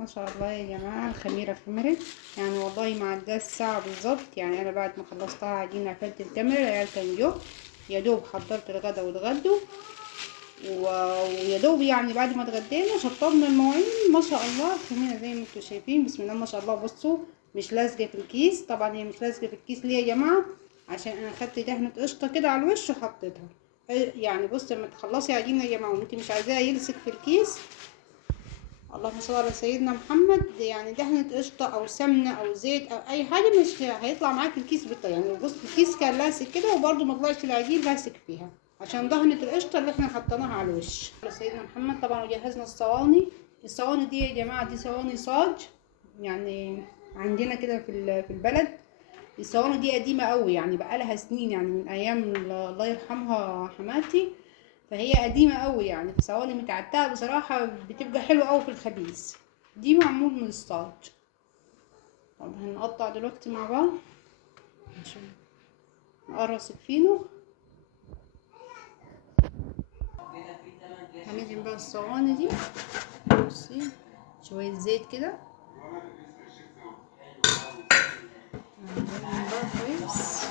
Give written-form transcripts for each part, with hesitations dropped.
ما شاء الله يا جماعة، الخميرة خمرت يعني والله ما عداش ساعة بالظبط. يعني انا بعد ما خلصتها عجينة قفلت الكاميرا، العيال كان جو يا دوب حضرت الغدا واتغدوا ويا دوب يعني بعد ما اتغدينا شطبنا المواعين. ما شاء الله الخميرة زي ما انتوا شايفين، بسم الله ما شاء الله. بصوا مش لازقة في الكيس. طبعا هي مش لازقة في الكيس ليه يا جماعة؟ عشان انا خدت دهنة قشطة كده على الوش وحطيتها. يعني بص لما تخلصي عجينة يا جماعة وانتي مش عايزاها يلصق في الكيس، اللهم صل على سيدنا محمد، يعني دهنة قشطة او سمنة او زيت او اي حاجة مش هيطلع معاك الكيس بالطريقة. يعني بص الكيس كان لاسق كده وبرده ما طلعش العجين لاسق فيها عشان دهنة القشطة اللي احنا حطيناها على الوش. على سيدنا محمد. طبعا وجهزنا الصواني. الصواني دي يا جماعة دي صواني صاج، يعني عندنا كده في البلد. الصواني دي قديمة قوي، يعني بقالها سنين، يعني من ايام الله يرحمها حماتي، فهي قديمة قوي. يعني في صواني متعتقة بصراحة بتبقى حلوة قوي في الخبيز. دي معمول من الصاج. طب هنقطع دلوقتي مع بعض عشان نقرص الفينو. هندهن بقى الصواني دي. بصي شوية زيت كده هندهن بقى كويس.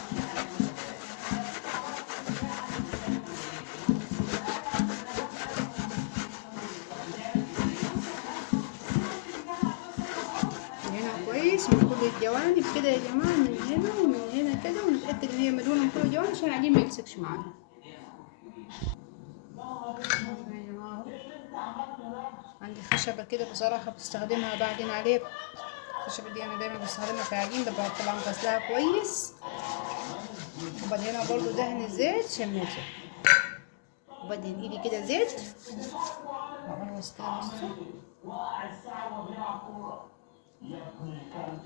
هنا كويس من كل الجوانب كده يا جماعة، من هنا ومن هنا كده، ونتأكد ان هي مدهونة من كل الجوانب عشان العجين ما يلصقش معانا. عندي خشبة كده بصراحة بستخدمها بعدين عليه. الخشبة دي انا دايما بستخدمها في العجين، ببقى طبعا غسلها كويس. وبعدين هنا برضو دهن زيت شميته، وبدهن ايدي كده زيت واقرص كده.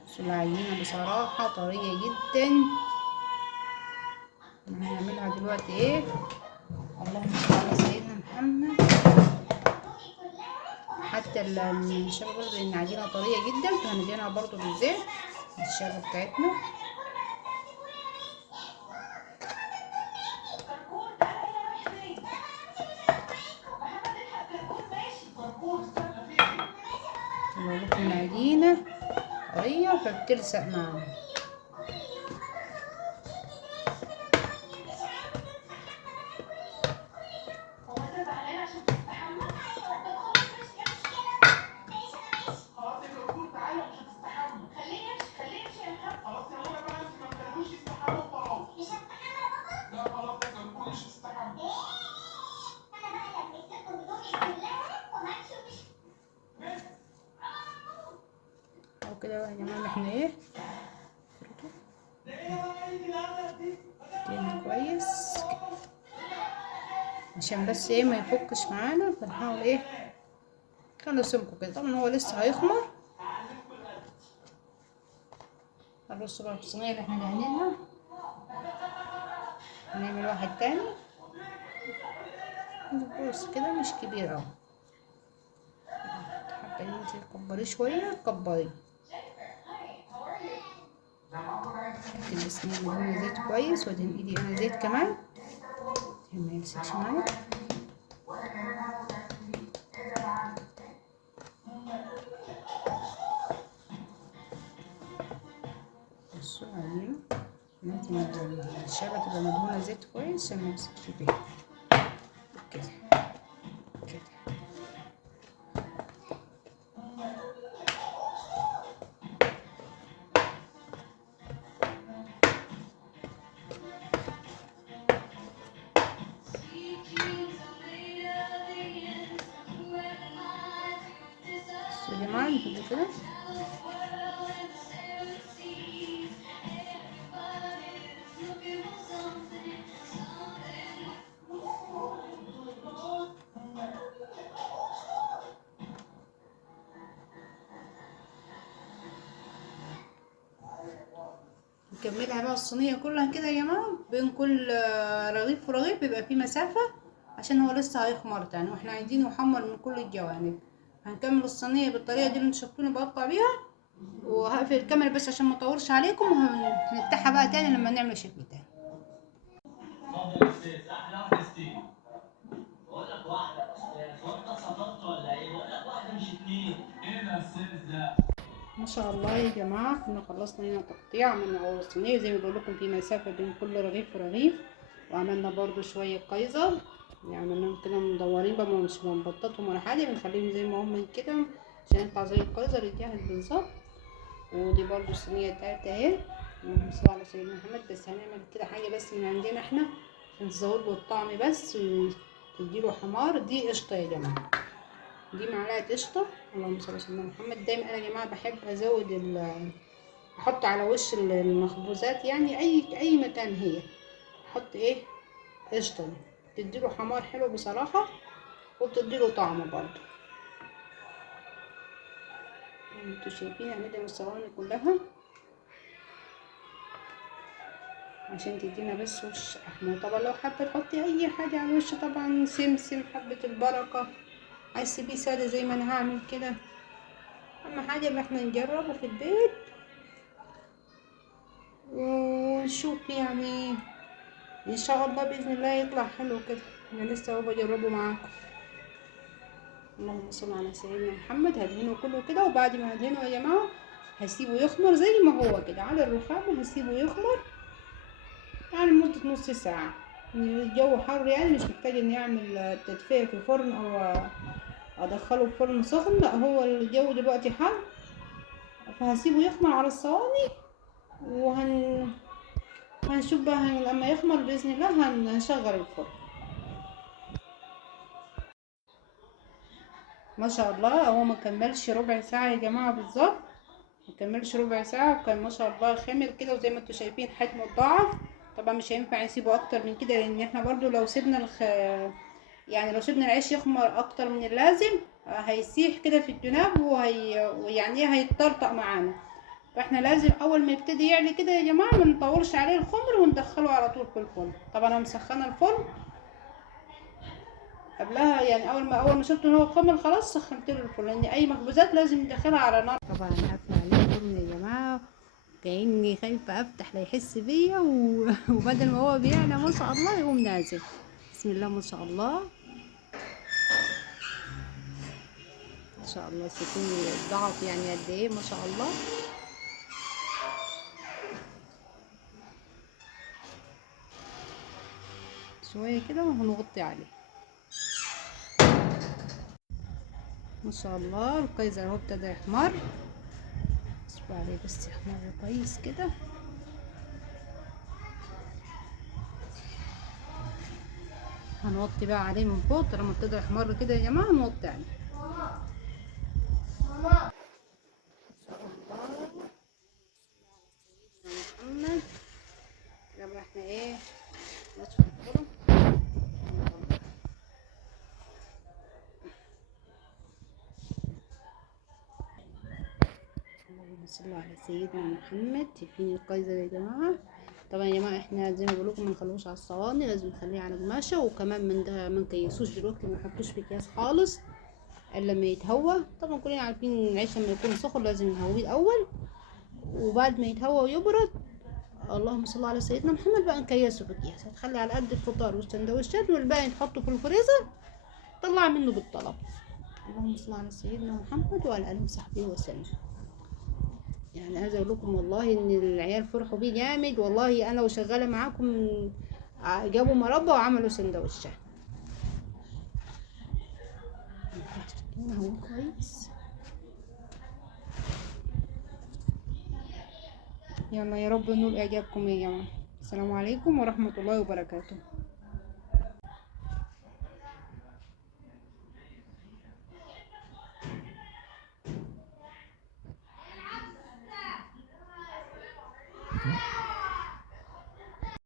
بصوا العجينة بصراحة طرية جدا. هنعملها دلوقتي ايه؟ اللهم صل على سيدنا محمد. حتى الشبه برضو ان العجينة طرية جدا، فهندهنها برضو بالزيت الشبه بتاعتنا. بقولكم العجينة طرية فبتلصق معانا. او كده بقى يا جماعة احنا ايه كده كويس عشان بس ايه ما يفكش معانا. فنحاول ايه خلي سمكه كده. طبعا هو لسه هيخمر. هنرص بقى في الصينية اللي احنا دهنينها. هنعمل واحد تاني بص كده مش كبير اوي. حتى انت تكبريه شوية كبريه. الصينية مدهونة زيت كويس، وادهن ايدي انا زيت كمان عشان ما يمسكش معايا. بصوا العجينة لازم الشبكة تبقى مدهونة زيت كويس عشان ما يمسكش فيها كده كده. بصوا يا جماعة نحط كده. نكملها بقى الصينية كلها كده يا جماعة. بين كل رغيف ورغيف بيبقى فيه مسافة عشان هو لسه هيخمر تاني، واحنا عايزينه يحمر من كل الجوانب. هنكمل الصينية بالطريقة دي اللي انتوا شفتوني بقطع بيها. وهقفل الكاميرا بس عشان ما اطولش عليكم، وهنفتحها بقى تاني لما نعمل شكل تاني. اتفضل يا استاذ، احلى واحده ستيك. بقول لك واحده يا استاذ، وانت سقطت ولا ايه؟ بقول لك واحده مش اتنين. ايه ده يا استاذ؟ ما شاء الله يا جماعة، كنا خلصنا هنا تقطيع، عملنا اول صينية زي ما بقول لكم في مسافة بين كل رغيف ورغيف، وعملنا برضو شوية قيصر، يعني عملناهم كده مدورين بقى، مش بنبططهم ولا حاجة، بنخليهم زي ما هم كده عشان يطلع زي القيصر يتجهز بالظبط. ودي برضو الصينية التالتة اهي، اللهم صل على سيدنا محمد. بس هنعمل كده حاجة بس من عندنا احنا عشان تزود له الطعم بس وتديله حمار. دي قشطة يا جماعة، دي معلقة قشطة، اللهم صل على سيدنا محمد. دايما انا يا جماعة بحب ازود احط على وش المخبوزات، يعني اي مكان هي احط ايه قشطة، دي بتديله حمار حلو بصراحة وبتديله طعم برضو. انتوا شايفين هندهن الصواني كلها عشان تدينا بس وش احمر. طبعا لو حابة تحطي اي حاجة على الوش، طبعا سمسم، حبة البركة، عايز تسيبيه سادة زي ما انا هعمل كده. اهم حاجة ان احنا نجربه في البيت ونشوف، يعني ان شاء الله باذن الله يطلع حلو كده. انا لسه اهو بجربه معاكم. اللهم صل على سيدنا محمد. هدهنه كله كده، وبعد ما هدهنه يا جماعه هسيبه يخمر زي ما هو كده على الرخام، هسيبه يخمر يعني لمده نص ساعه. الجو حر يعني مش محتاج اني اعمل تدفئه في الفرن او ادخله في فرن سخن، لا هو الجو دلوقتي حر، فهسيبه يخمر على الصواني. هنشوف بقى لما يخمر باذن الله هنشغل الفرن. ما شاء الله هو ما كملش ربع ساعه يا جماعه بالظبط، ما كملش ربع ساعه، وكان ما شاء الله خمر كده، وزي ما انتم شايفين حجمه اتضاعف. طبعا مش هينفع نسيبه اكتر من كده، لان احنا برضو لو سيبنا يعني لو سيبنا العيش يخمر اكتر من اللازم هيسيح كده في الدولاب ويعني هيتطرطق معانا. فاحنا لازم اول ما يبتدي يعلي كده يا جماعه ما نطولش عليه الخمر وندخله على طول في الفرن. طبعا انا مسخنه الفرن قبلها، يعني اول ما شفت ان هو خمر خلاص سخنت له الفرن، لان اي مخبوزات لازم ندخلها على نار. طبعا قافله عليه الفرن يا جماعه، كاني خايفه افتح لا يحس بيا وبدل ما هو بيعلى ما شاء الله يقوم نازل. بسم الله ما شاء الله، ما شاء الله. شايفين الضعف يعني قد ايه ما شاء الله. شويه كده وهنغطي عليه. ما شاء الله القيزر اهو ابتدى يحمر، اصبر عليه بس يحمر كويس كده. هنوطي بقى عليه من فوق طالما ابتدى يحمر كده يا جماعه، نوطي عليه. محمد لما احنا ايه نطفي الفرن. اللهم صل على سيدنا محمد. شايفين القيزر يا جماعه؟ طبعا يا جماعه احنا زي ما بقول لكم ما نخلوش على الصواني، لازم نخليه على قماشه، وكمان من ده ما نكيسوش دلوقتي، ما نحطوش في اكياس خالص الا لما يتهوى. طبعا كلنا عارفين ان العيش لما يكون سخن لازم نهويه الاول، وبعد ما يتهوى ويبرد اللهم صل على سيدنا محمد بقى نكيسه في اكياس، هتخلي على قد الفطار والسندوتشات، والباقي نحطه في الفريزر طلع منه بالطلب. اللهم صل على سيدنا محمد وعلى اله وصحبه وسلم. يعني عايزه اقول لكم والله ان العيال فرحوا بيه جامد، والله انا وشغاله معاكم جابوا مربى وعملوا سندوتشات. هو كويس. يلا يا رب نول اعجابكم يا جماعه. السلام عليكم ورحمه الله وبركاته.